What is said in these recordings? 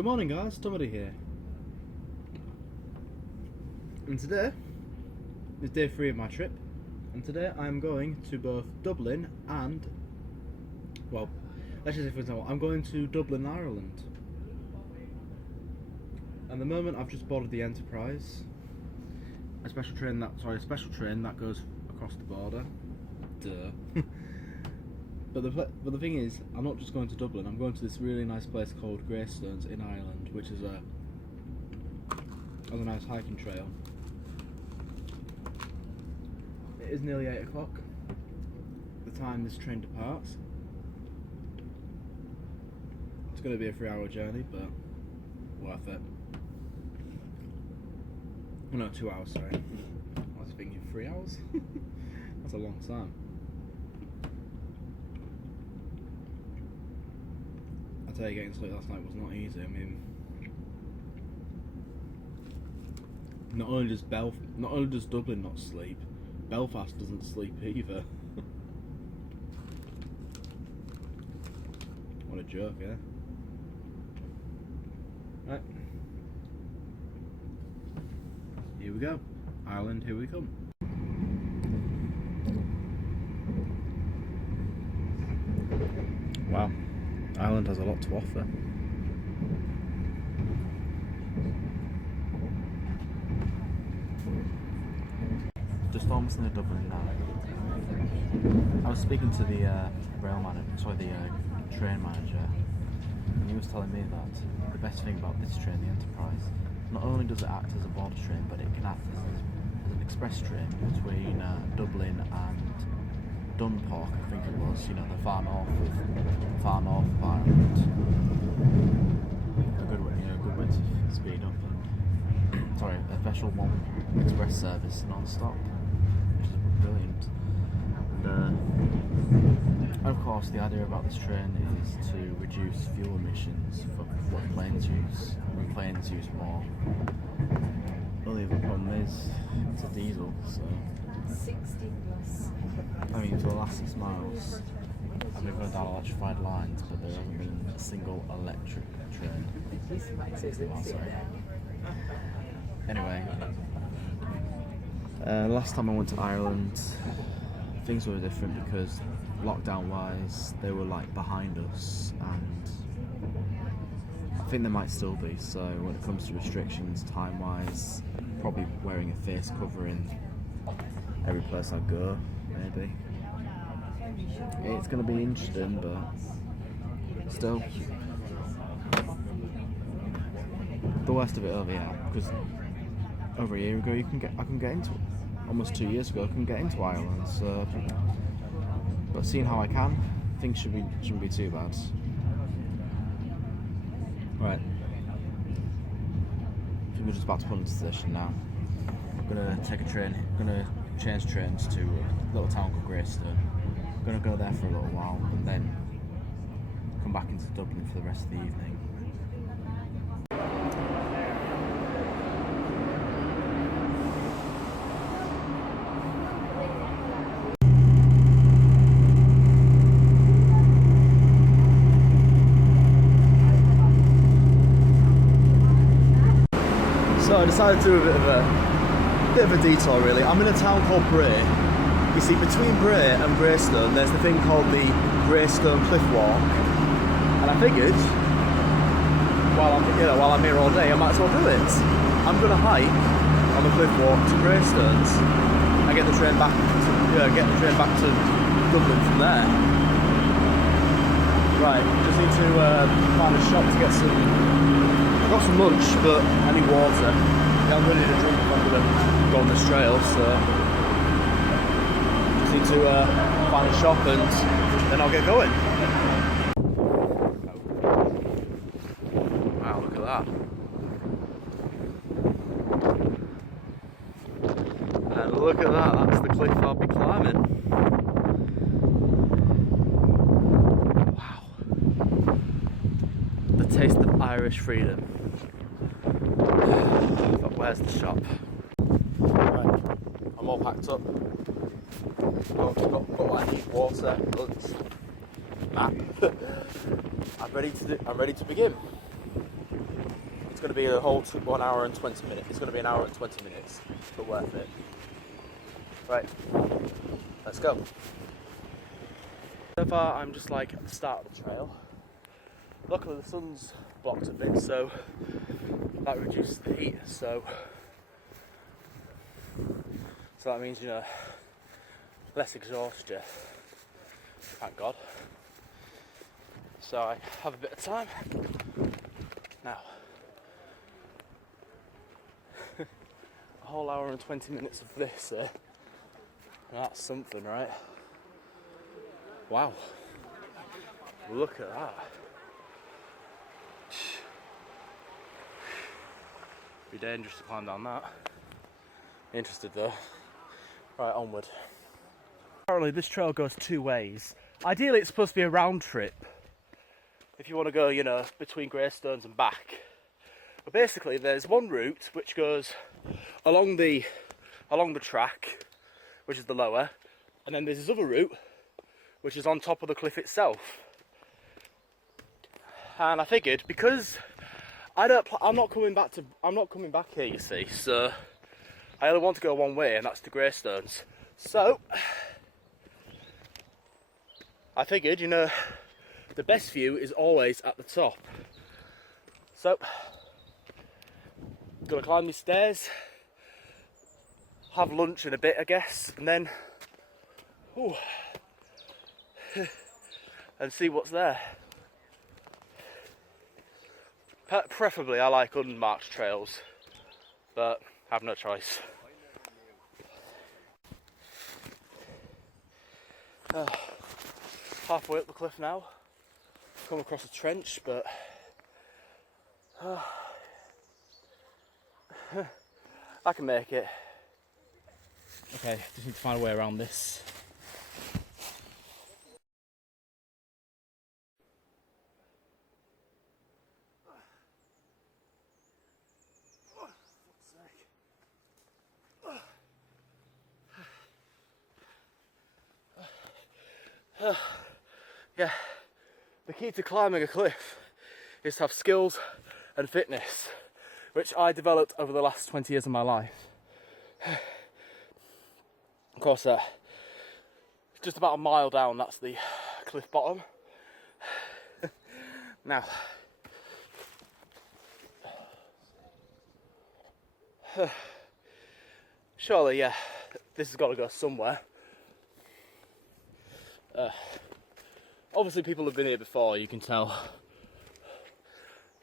Good morning guys, Tomedy here. And today is day 3 of my trip, and today I'm going to both Dublin and, well, let's just say for example, I'm going to Dublin, Ireland. At the moment I've just boarded the Enterprise, a special train that goes across the border. Duh. But the thing is, I'm not just going to Dublin, I'm going to this really nice place called Greystones in Ireland, which is a nice hiking trail. It is nearly 8 o'clock, the time this train departs. It's going to be a 3-hour journey, but worth it. Oh, no, 2 hours, sorry. I was thinking 3 hours? That's a long time. I tell you, getting sleep last night was not easy. I mean, not only does Dublin not sleep, Belfast doesn't sleep either. What a joke, eh? Right, here we go. Ireland, here we come. Wow. Ireland has a lot to offer. Just almost near Dublin now. I was speaking to the train manager, and he was telling me that the best thing about this train, the Enterprise, not only does it act as a border train, but it can act as an express train between Dublin and Dunpark, I think it was, you know, the far north of Ireland. A good way to speed up, and sorry, a special one express service non-stop, which is brilliant. And of course, the idea about this train is to reduce fuel emissions for what planes use. When planes use more. Only the problem is it's a diesel, so 60 plus. I mean, for the last 6 miles, I've been going down electrified lines, but there hasn't been a single electric train. 60 miles, sorry. Anyway, last time I went to Ireland, things were different because lockdown-wise, they were like behind us, and I think they might still be. So when it comes to restrictions, time-wise, probably wearing a face covering every place I go, maybe. It's going to be interesting, but still. The worst of it over here, because over a year ago I can get into, almost 2 years ago I couldn't get into Ireland. So, but seeing how I can, things shouldn't be too bad. Right, I think we're just about to pull into the station now. I'm gonna take a train. I'm gonna change trains to a little town called Greystone. I'm gonna go there for a little while and then come back into Dublin for the rest of the evening. So I decided to do a bit of a detour really. I'm in a town called Bray. You see, between Bray and Greystone there's the thing called the Greystone Cliff Walk, and I figured while I'm here all day I might as well do it. I'm gonna hike on the cliff walk to Greystones and get the train back to Dublin from there. Right, just need to find a shop to get some. I've got some lunch, but I need water. Yeah, I'm ready to drink if I'm going to go on this trail, so just need to find a shop and then I'll get going. Wow, look at that. And look at that, that's the cliff I'll be climbing. Wow. The taste of Irish freedom. But where's the shop? Right, I'm all packed up. I've got what I need: water, lunch, map. I'm ready to begin. It's going to be a whole 1 hour and 20 minutes. It's going to be an hour and 20 minutes, but worth it. Right, let's go. So far, I'm just like at the start of the trail. Luckily, the sun's blocked a bit, so that reduces the heat. So that means, you know, less exhaustion. Thank God. So I have a bit of time now. A whole hour and 20 minutes of this. That's something, right? Wow. Look at that. Be dangerous to climb down that. Interested though. Right, onward. Apparently this trail goes 2 ways. Ideally it's supposed to be a round trip if you want to go, you know, between Greystones and back. But basically there's one route which goes along the track, which is the lower, and then there's this other route which is on top of the cliff itself. And I figured, because I'm not coming back here, you see, so I only want to go one way, and that's to Greystones. So I figured, you know, the best view is always at the top. So I'm gonna climb these stairs, have lunch in a bit, I guess, and then and see what's there. Preferably I like unmarked trails, but I have no choice. Halfway up the cliff now. Come across a trench, but I can make it. Okay, just need to find a way around this. Yeah, the key to climbing a cliff is to have skills and fitness, which I developed over the last 20 years of my life. Of course, just about a mile down, that's the cliff bottom. Now, surely, yeah, this has got to go somewhere. Obviously people have been here before, you can tell.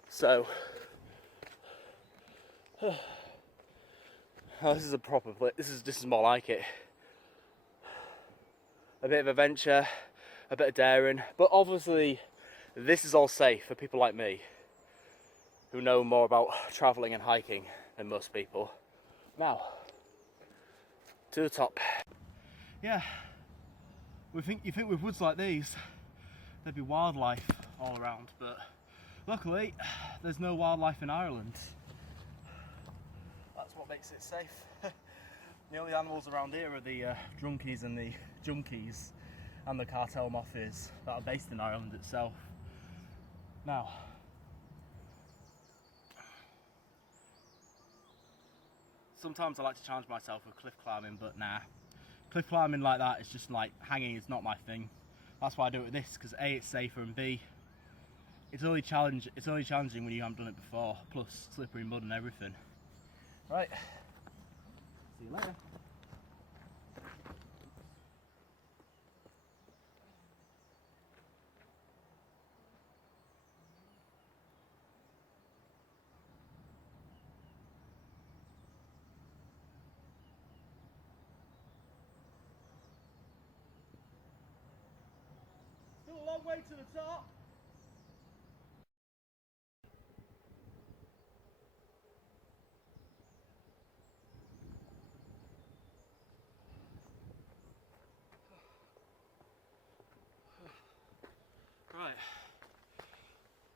So oh, this is a proper place. This is more like it. A bit of adventure, a bit of daring, but obviously this is all safe for people like me who know more about travelling and hiking than most people. Now, to the top. Yeah. You think with woods like these, there'd be wildlife all around, but luckily there's no wildlife in Ireland. That's what makes it safe. The only animals around here are the drunkies and the junkies and the cartel mafias that are based in Ireland itself. Now, sometimes I like to challenge myself with cliff climbing, but nah. Cliff climbing like that is just like hanging is not my thing. That's why I do it with this, because A, it's safer, and B, it's only challenging when you haven't done it before, plus slippery mud and everything. Right, see you later. Still a long way to the top. Right,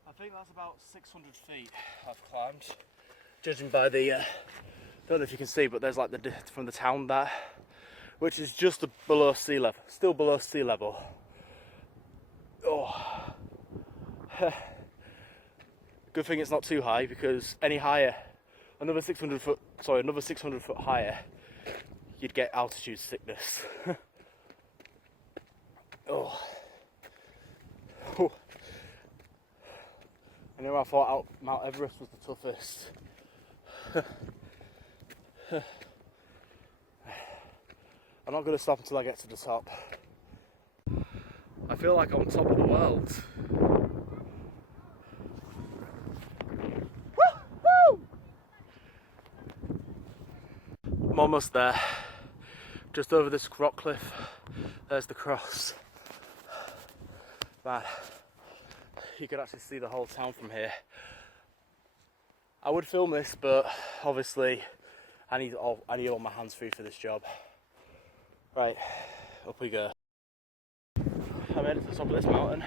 I think that's about 600 feet I've climbed, judging by the, don't know if you can see, but there's like the, from the town there, which is just below sea level, still below sea level. Oh, Good thing it's not too high, because any higher, another 600 foot higher, you'd get altitude sickness. Oh. Oh. I know I thought Mount Everest was the toughest. I'm not going to stop until I get to the top. I feel like I'm on top of the world. Woo-hoo! I'm almost there. Just over this rock cliff, there's the cross. Man, you could actually see the whole town from here. I would film this, but obviously I need all my hands free for this job. Right, up we go. I made it to the top of this mountain,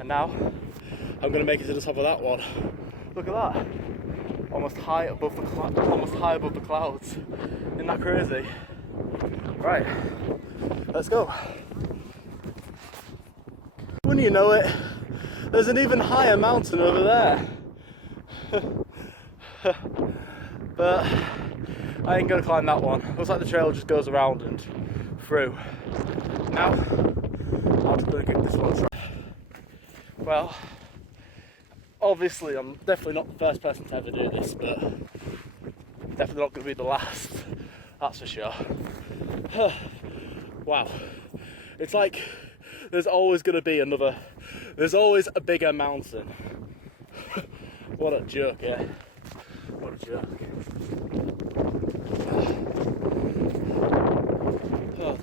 and now I'm going to make it to the top of that one. Look at that, almost high above the clouds. Isn't that crazy? Right, let's go. Wouldn't you know it, there's an even higher mountain over there. But I ain't gonna climb that one. Looks like the trail just goes around and through. Now, I'm just gonna give this one a try. Well, obviously I'm definitely not the first person to ever do this, but definitely not gonna be the last, that's for sure. Wow, it's like there's always gonna be there's always a bigger mountain. What a joke, yeah. What a joke. Oh.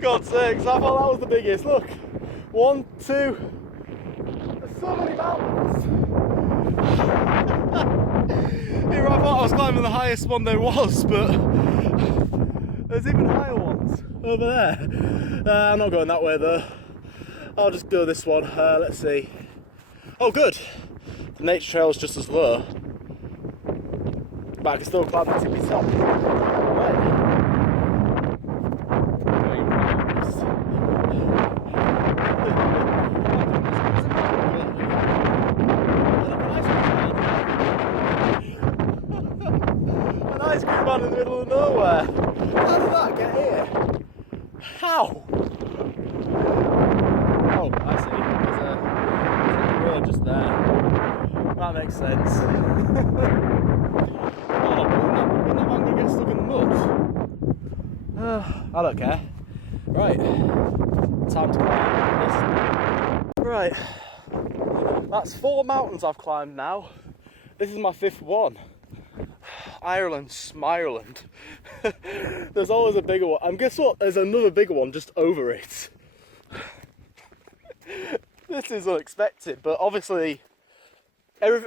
God's sakes, I thought that was the biggest. Look, 1, 2, there's so many mountains. Here I thought I was climbing the highest one there was, but there's even higher ones over there. I'm not going that way though. I'll just go this one. Let's see. Oh good, the nature trail is just as low, but I can still climb the tippy top. Right. An ice cream man in the middle of nowhere. How did that get here? How? Oh, I see. There's a road just there. That makes sense. Oh, but isn't that van going to get stuck in the mud? I don't care. Right, time to climb this. Right, that's 4 mountains I've climbed now. This is my 5th one. Ireland, Smireland. There's always a bigger one. And guess what? There's another bigger one just over it. This is unexpected, but obviously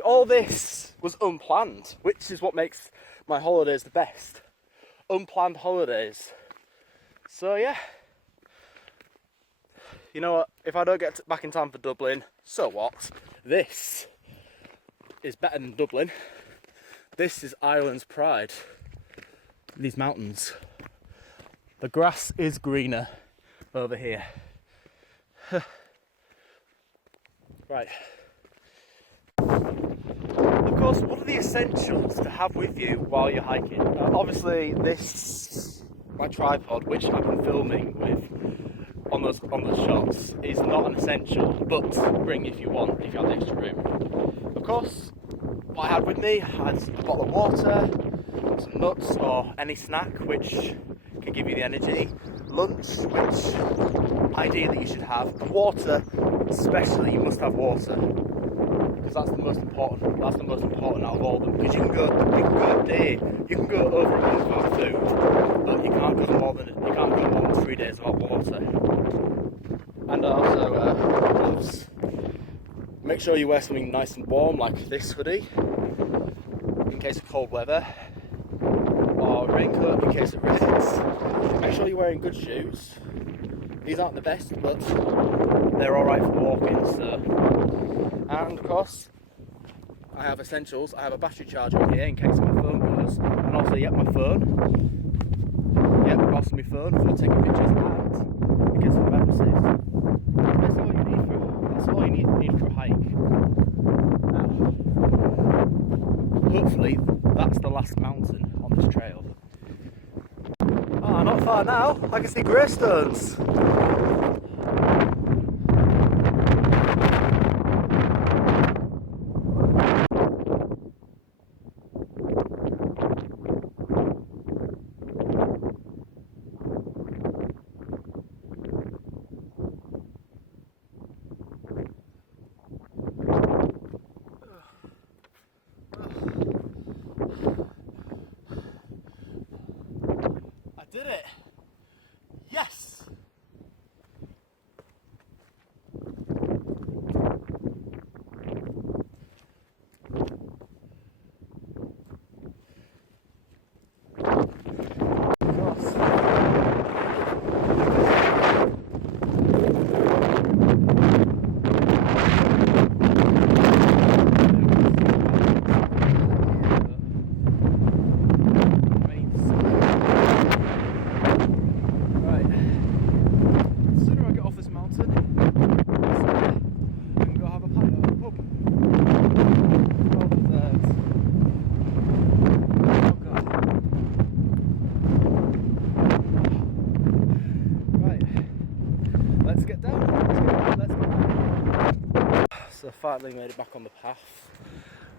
all this was unplanned, which is what makes my holidays the best. Unplanned holidays. So yeah. You know what? If I don't get back in time for Dublin, so what? This is better than Dublin. This is Ireland's pride. These mountains. The grass is greener over here. Right. Of course, what are the essentials to have with you while you're hiking? Obviously, my tripod, which I've been filming with on those shots, is not an essential, but bring if you want, if you have extra room. Of course, what I had with me, I had a bottle of water, some nuts or any snack which can give you the energy, lunch which ideally you should have, water especially, you must have water, because that's the most important out of all of them, because you can go a day, you can go over a month without food, but you can't go more than 3 days without water. And also gloves. Make sure you wear something nice and warm like this hoodie in case of cold weather, or a raincoat in case it rains. Make sure you're wearing good shoes. These aren't the best, but they're alright for walking. So, and of course, I have essentials. I have a battery charger here in case my phone goes, and also my phone. Also my phone for taking pictures, and get some bounces. That's all you need for a hike. Now, hopefully that's the last mountain on this trail. Ah, not far now. I can see greystones. I did it! Yes! So finally made it back on the path.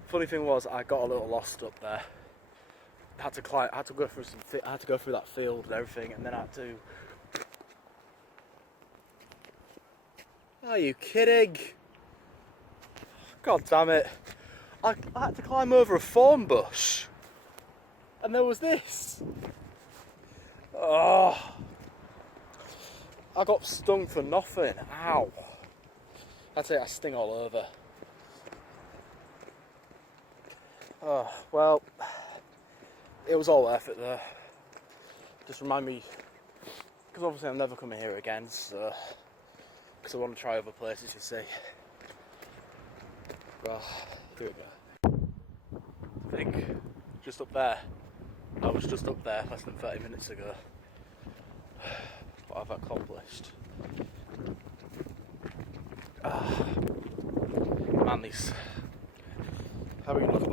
Funny thing was, I got a little lost up there. I had to climb. I had to go through I had to go through that field and everything, and then I had to. Are you kidding? God damn it! I had to climb over a thorn bush, and there was this. Oh! I got stung for nothing. Ow! I'd say I sting all over. Oh, well, it was all worth it though. Just remind me, because obviously I'm never coming here again, so, because I want to try other places, you see. Well, here we go. I think just up there, I was just up there less than 30 minutes ago. What I've accomplished. Man, these. Having a look at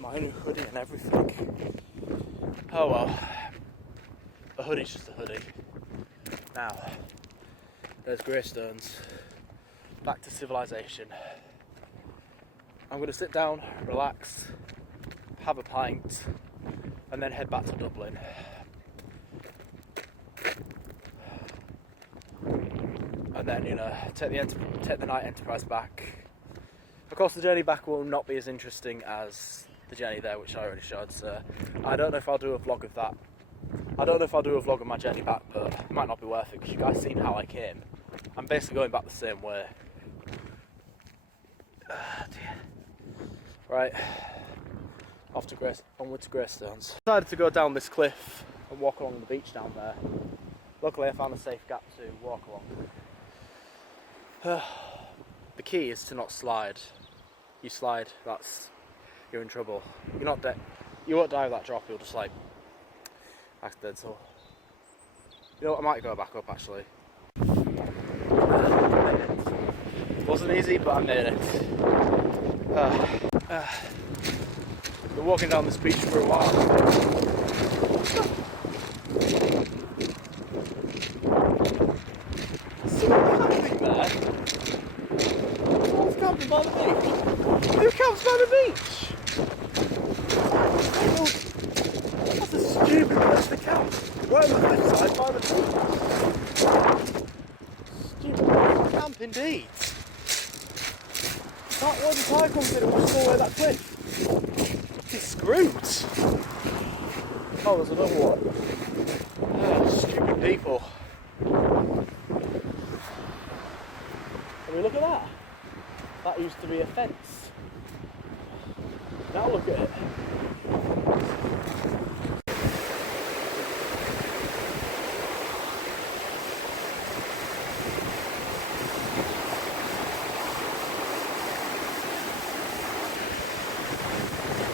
my new hoodie and everything. Oh well. A hoodie's just a hoodie. Now, there's greystones. Back to civilization. I'm going to sit down, relax, have a pint, and then head back to Dublin. And then, you know, take the night Enterprise back. Of course, the journey back will not be as interesting as the journey there, which I already showed. So I don't know if I'll do a vlog of that. I don't know if I'll do a vlog of my journey back, but it might not be worth it because you guys seen how I came. I'm basically going back the same way. Right, off to onward to Greystones. Decided to go down this cliff and walk along the beach down there. Luckily, I found a safe gap to walk along. The key is to not slide. You slide, you're in trouble. You're not dead. You won't die with that drop. You'll just like accidental. You know what? I might go back up actually. It wasn't easy, but I made it. Been walking down this beach for a while. Camping by the beach? Who camps by the beach? That's a stupid place to camp. Right on the cliffside by the beach. Stupid place to camp indeed. That one entire company that was all the way that cliff. He's screwed. Oh, there's another one. Oh, stupid people. I mean, look at that. That used to be a fence. Now look at it.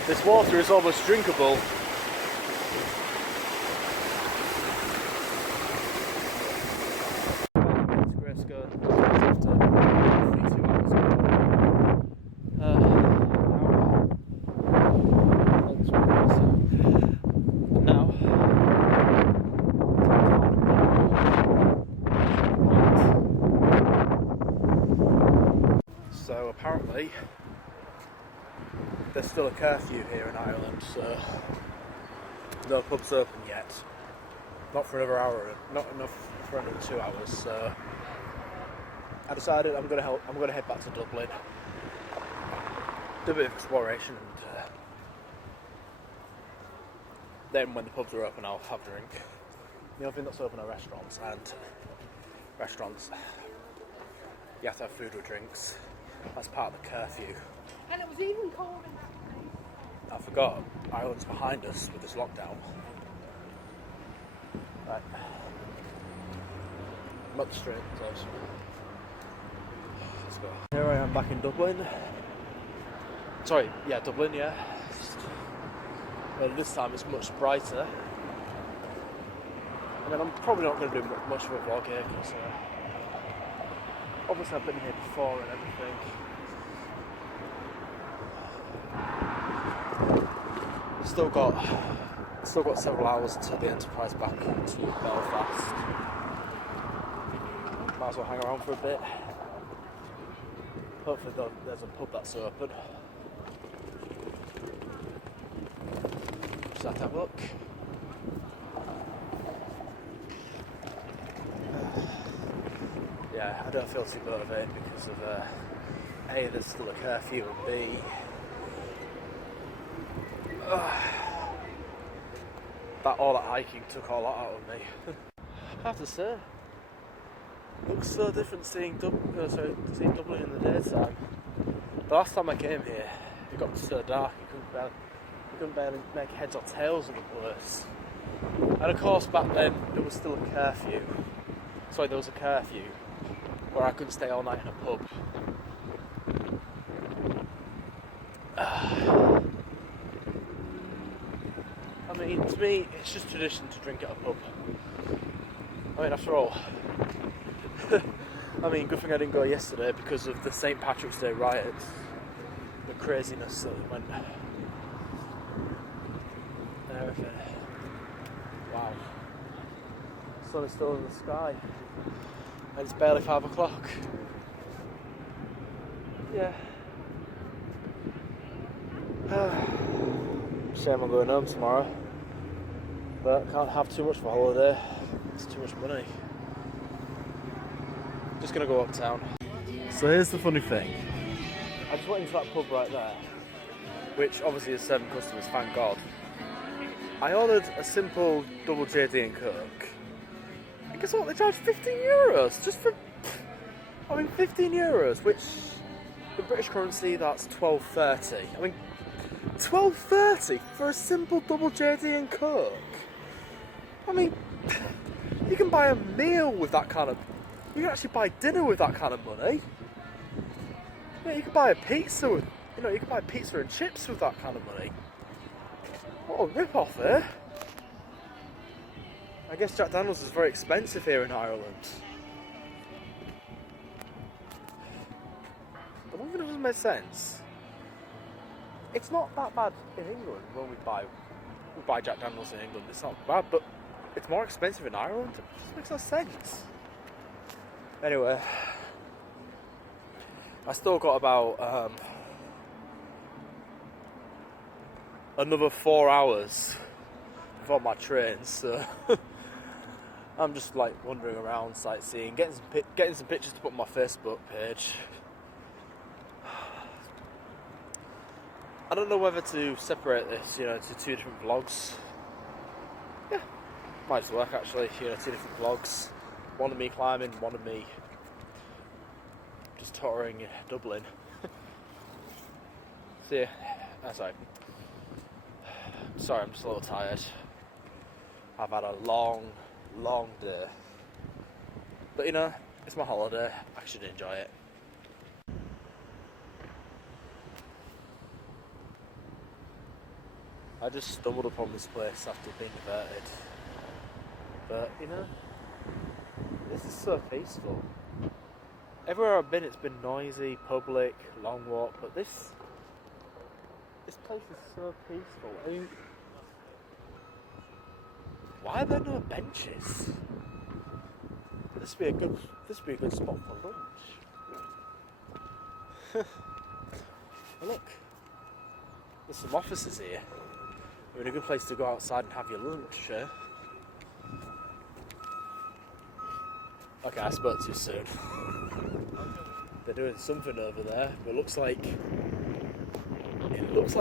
This water is almost drinkable. still a curfew here in Ireland, so no pubs open yet. Not for another hour, not enough for another 2 hours. So I decided I'm gonna head back to Dublin, do a bit of exploration, and then when the pubs are open, I'll have a drink. The only thing that's open are restaurants, and restaurants, you have to have food or drinks. That's part of the curfew. And it was even cold in that place. I forgot, Ireland's behind us with this lockdown. Right. I'm up the street, so let's go. Here I am back in Dublin. Sorry, yeah, Dublin, yeah. But this time it's much brighter. And then I'm probably not going to do much of a vlog here because obviously I've been here before and everything. Still got several hours until the Enterprise back to Belfast. Might as well hang around for a bit. Hopefully there's a pub that's open. Just have to have a look. Yeah, I don't feel too motivated because of A, there's still a curfew, and B, all that hiking took all that out of me. I have to say, it looks so different seeing Dublin in the daytime. The last time I came here, it got so dark you couldn't barely make heads or tails of the place. And of course back then there was still a curfew. Sorry, there was a curfew where I couldn't stay all night in a pub. I mean, to me, it's just tradition to drink at a pub. I mean, after all, I mean, good thing I didn't go yesterday because of the St. Patrick's Day riots, the craziness that went, and everything. Wow. The sun is still in the sky, and it's barely 5 o'clock. Yeah. Shame I'm going home tomorrow, but can't have too much for a holiday. It's too much money. Just gonna go uptown. So here's the funny thing. I just went into that pub right there, which obviously is 7 customers, thank God. I ordered a simple double JD and Coke. And guess what? They charged €15 just for, 15 euros, which the British currency, that's $12.30. I mean, $12.30 for a simple double JD and Coke. I mean, you can buy a meal with that kind of. You can actually buy dinner with that kind of money. Yeah, you can buy a pizza with, you can buy pizza and chips with that kind of money. What a rip-off, eh? I guess Jack Daniels is very expensive here in Ireland. The one thing that doesn't make sense. It's not that bad in England when we buy Jack Daniels in England. It's not bad, but it's more expensive in Ireland. It just makes no sense. Anyway, I still got about another 4 hours before my train, so I'm just like wandering around, sightseeing, getting some pictures to put on my Facebook page. I don't know whether to separate this, to 2 different vlogs. Yeah, might just work actually, 2 different vlogs. One of me climbing, one of me just touring Dublin. See ya. Sorry, I'm just a little tired. I've had a long day. But it's my holiday, I should enjoy it. I just stumbled upon this place after being diverted. But, this is so peaceful. Everywhere I've been, it's been noisy, public, long walk, but this place is so peaceful. I mean, why are there no benches? This would be a good spot for lunch. And look, There's some offices here. I mean, a good place to go outside and have your lunch, yeah? Okay, I spoke too soon. They're doing something over there, but it looks like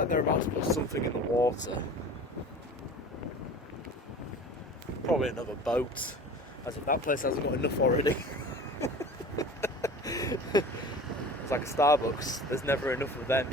they're about to put something in the water. Probably another boat, as if that place hasn't got enough already. It's like a Starbucks, there's never enough of them.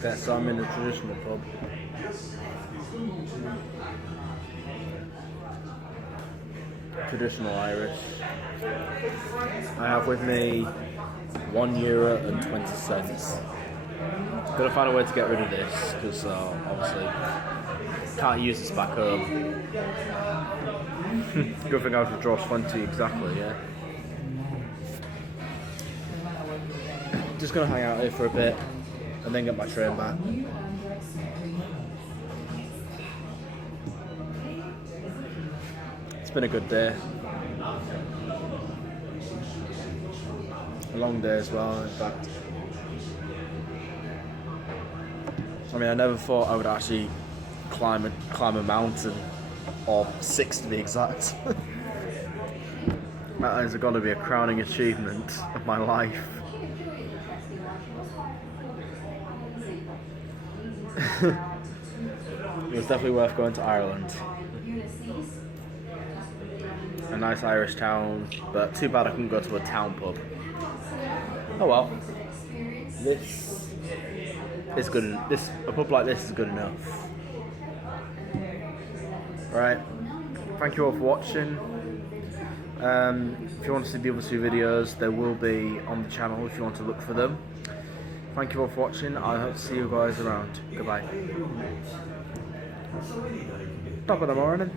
Okay, so I'm in a traditional pub. Traditional Irish. I have with me €1.20. Gotta find a way to get rid of this because obviously can't use this back home. Good thing I would draw 20 exactly, yeah. Just gonna hang out here for a bit and then get my train back. It's been a good day. A long day as well, in fact. I mean, I never thought I would actually climb a mountain, or 6 to be exact. That is going to be a crowning achievement of my life. It was definitely worth going to Ireland. A nice Irish town, but too bad I couldn't go to a town pub. Oh well. This is good. A pub like this is good enough. Right. Thank you all for watching. If you want to see the other 2 videos, they will be on the channel if you want to look for them. Thank you all for watching. I hope to see you guys around. Goodbye. Top of the morning.